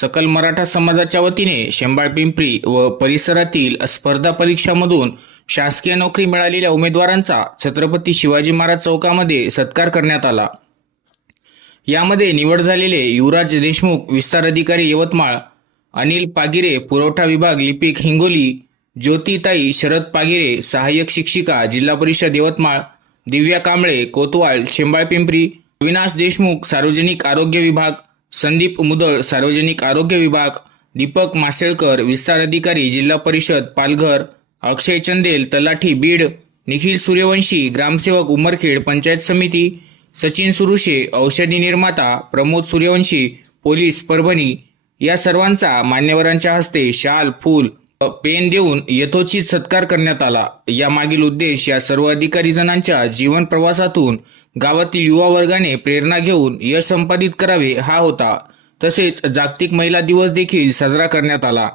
सकल मराठा समाजाच्या वतीने शेंबाळ पिंपरी व परिसरातील स्पर्धा परीक्षामधून शासकीय नोकरी मिळालेल्या उमेदवारांचा छत्रपती शिवाजी महाराज चौकामध्ये सत्कार करण्यात आला. यामध्ये निवड झालेले युवराज देशमुख विस्तार अधिकारी यवतमाळ अनिल पागिरे पुरवठा विभाग लिपिक हिंगोली ज्योतिताई शरद पागिरे सहाय्यक शिक्षिका जिल्हा परिषद यवतमाळ दिव्या कांबळे कोतवाल शेंबाळ पिंपरी अविनाश देशमुख सार्वजनिक आरोग्य विभाग संदीप मुदळ सार्वजनिक आरोग्य विभाग दीपक मासेळकर विस्तार अधिकारी जिल्हा परिषद पालघर अक्षय चंदेल तलाठी बीड निखिल सूर्यवंशी ग्रामसेवक उमरखेड पंचायत समिती सचिन सुरुशे औषधी निर्माता प्रमोद सूर्यवंशी पोलीस परभणी या सर्वांचा मान्यवरांच्या हस्ते शाल फूल पेन देऊन यथोचित सत्कार करण्यात आला. यामागील उद्देश या सर्व अधिकारी जणांच्या जीवन प्रवासातून गावातील युवा वर्गाने प्रेरणा घेऊन यश संपादित करावे हा होता. तसेच जागतिक महिला दिवस देखील साजरा करण्यात आला.